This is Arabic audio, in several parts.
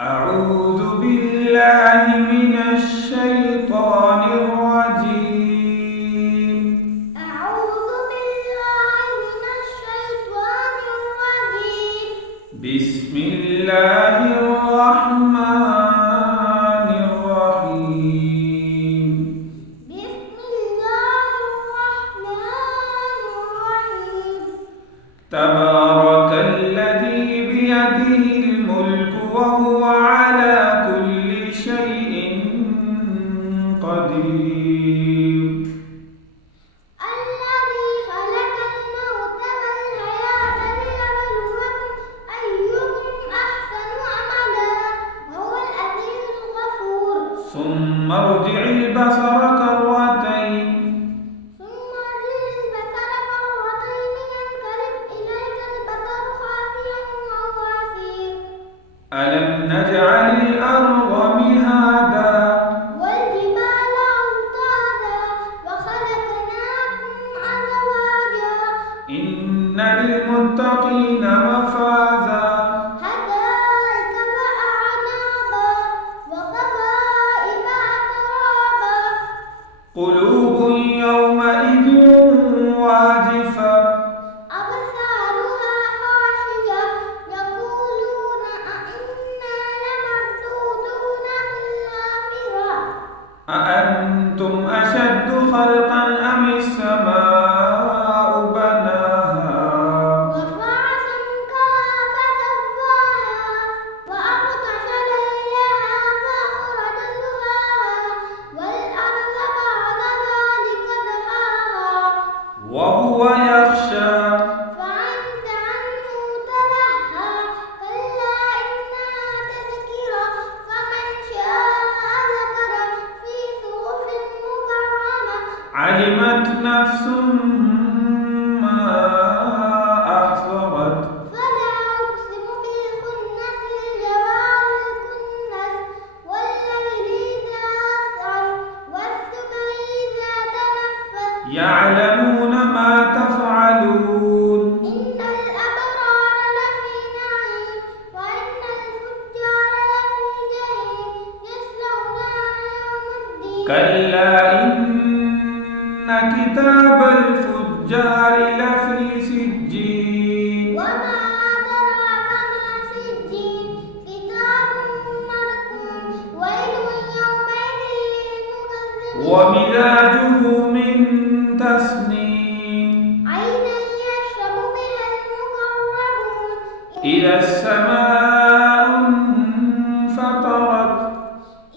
أعوذ بالله من الشيطان الرجيم. أعوذ بالله من الشيطان الرجيم. بسم الله الرحمن الرحيم. بسم الله الرحمن الرحيم. تبارك الذي بيده الملك وهو على كل شيء قدير. الذي خلق الموت والحياة ليبلوكم أيكم أحسن عملا وهو العزيز الغفور. ثم ارجع البصر كرتين ثم ارجع البصر كرتين ينقلب إليك البصر خاسئا وهو حسير. ألم نجعل الأرض مهادا والجبال أوتادا وخلقناكم أزواجا إن للمتقين مفازا حدائق وأعنابا وكواعب أترابا. قلوب يومئذ واجفة أبصارها خاشعة يقولون أئنا لمردودون في الحافرة. أأنتم أشد خلقا أم السماء بناها رفع سمكها فسواها وأغطش ليلها وأخرج ضحاها والأرض بعد ذلك دحاها. وهو يخشى فأنت عنه تلهى كلا إنها تذكرة فمن شاء ذكره في صحف مكرمة. علمت نفس ما أحصرت فلا أقسم بالخنس الجوار الكنس والليل إذا عسعس والصبح إذا تنفس. يعلمون ما تفعلون إن الأبرار لفي نعيم وإن الفجار لفي جحيم يصلونها يوم الدين. كلا إن كتاب الفجار لفي سجين وما أدراك ما سجين كتاب مرقوم ويل يومئذ للمكذبين. ومزاجه من تسنيم عينا يشرب بها المقربون. إذا السماء انفطرت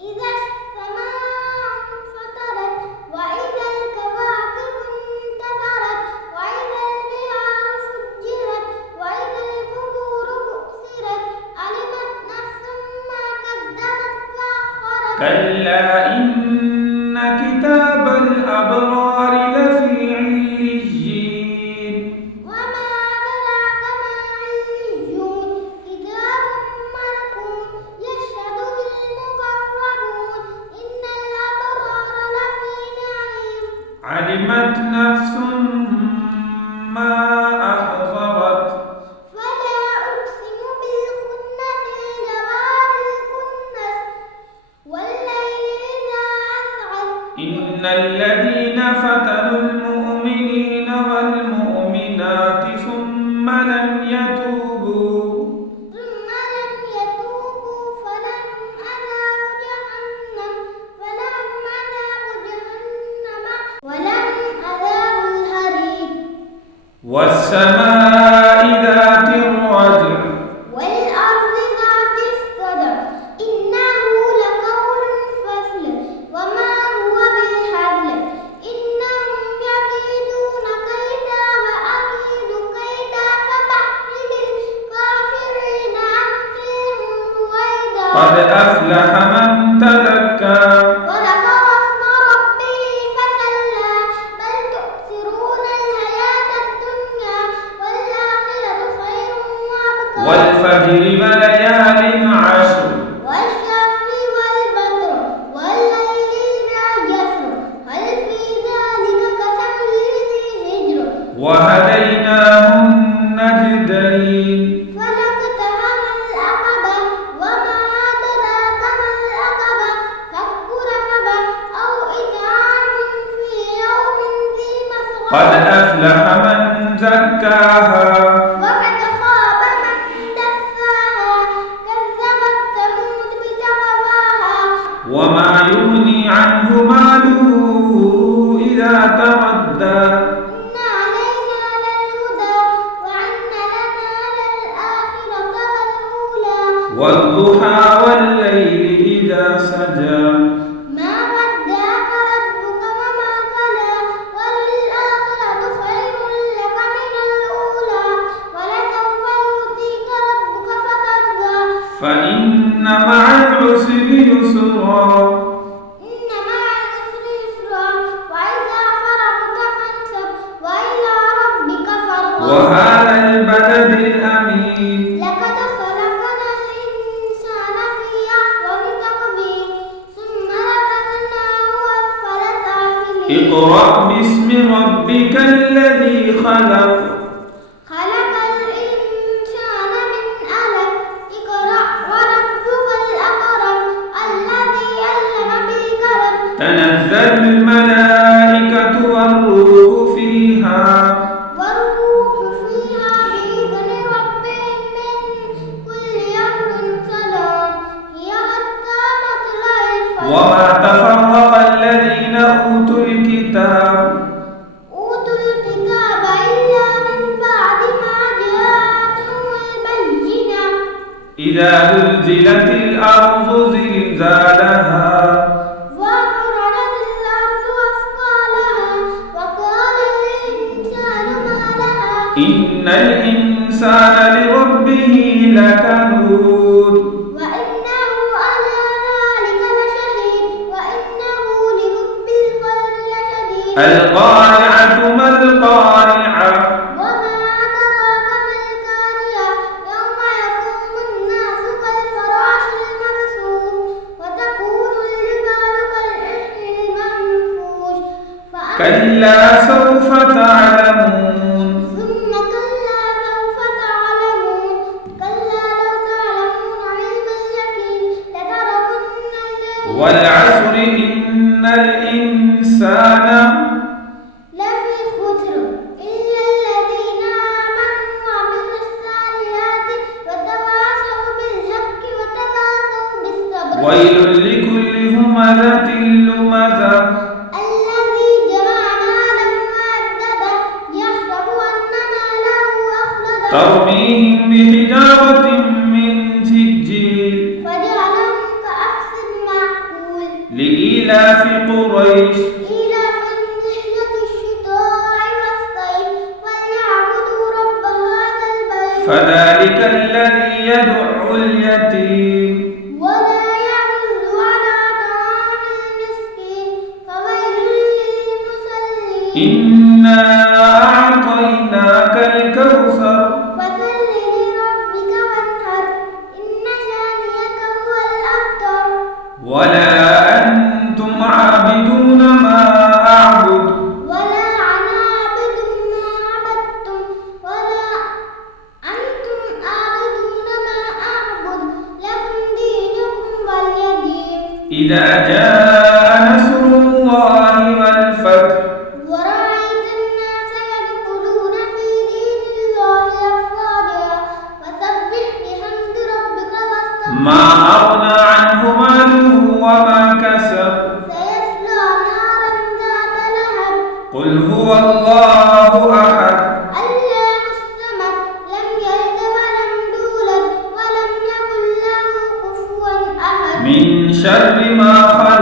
إذا السماء انفطرت وإذا الكواكب انتثرت وإذا البحار فجرت وإذا القبور بؤثرت علمت نفس ما قدمت وأخرت. كلا إن كتاب الأبرار لفي عليين وما أدراك ما عليون كتاب مرقوم يشهده المقربون. إن الأبرار لفي نعيم. علمت نفس ما أحضرت فلا أقسم بالخنس الجوار الكنس والليل إذا عسعس. إن الذين فتنوا المؤمنين والمؤمنات ثم لم يتوبوا فلهم عذاب جهنم ولهم عذاب الحريق. والسماء ذات الرجع والأرض ذات الصدع إنه لقول فصل وما هو بالهزل. إنهم يكيدون كيدا وأكيد كيدا فمهل الكافرين أمهلهم رويدا. قد أفلح من تزكى وذكر اسم ربه فصلى بل تؤثرون الحياة الدنيا والآخرة خير وأبقى. والفجر وليال عشر والشفع والبدر والليل إذا يسر هل في ذلك قسم لذي حجر. وهديناه النجدين فلقتهم العقبة وما قد أفلح من زكاها وقد خاب من دساها كذبت ثمود بتقواها وما يغني عنه ماله إذا تردى إن علينا للهدى وأن لنا للآخرة والأولى والضحى والليل إذا سجى ما ودعك ربك وما قلى وللآخرة خير لك من الأولى ولسوف يؤتيك ربك فترضى فإن مع العسر يسرا إن مع العسر يسرا وإذا فرغت فانصب وإلى ربك فارغب وهذا البلد الأمين لقد خلقنا الإنسان في أحسن تقويم ثم رددناه أسفل سافلين اقرأ باسم ربك الذي خلق خلق الإنسان من علق اقرأ وربك الأكرم الذي علم بالقلم تنزل الملائكة والروح فيها والروح فيها بإذن ربهم من كل أمر سلام هي حتى مطلع الفجر وما تفرق الذين أوتوا الكتاب أوتوا الكتاب إلا من بعد ما جاءتهم البينة إذا زلزلت الأرض زلزالها وأخرجت الأرض أثقالها وقال الإنسان ما لها إن الإنسان لربه لكنود وإنه على ذلك لشهيد وإنه لحب الخير لشديد القارعة ما القارعة وما أدراك ما القارعة يوم يقوم الناس كالفراش المبثوث وتكون الجبال كالعهن المنفوش كلا سوف تعلمون ثم كلا سوف تعلمون كلا لو تعلمون علم اليقين لترون الجحيم والعصر إن الإنسان لفي خسر إلا الذين آمنوا وعملوا الصالحات وتواصوا بالحق وتواصوا بالصبر ويل لكل همزة لمزة الذي جمع مالا وعدده يحسب أن ماله أخلده ترميهم بحجارة من سجيل فجعلهم كعصف مأكول لإيلاف قريش إيلاف رحلة الشتاء والصيف فليعبدوا رب هذا البيت فذلك الذي يدع اليتيم ولا يحض على طعام المسكين فويل للمصلين إنا أعطيناك الكوثر فصل لربك وانحر إن شانئك هو الأبتر ولا أنتم عابدون ما أعبد ولا أنا عابد ما عبدتم ولا أنتم عابدون ما أعبد لكم دينكم ولي دين إذا جاء نصر الله والفتح ورأيت الناس يدخلون في دين الله أفواجا فسبح بحمد ربك واستغفر ما أغنى عنه ماله وما كسب سيصلى نارا ذات لهب قل هو الله أحد الله الصمد لم يلد ولم يولد ولم يكن له كفوا أحد من شر ما خلق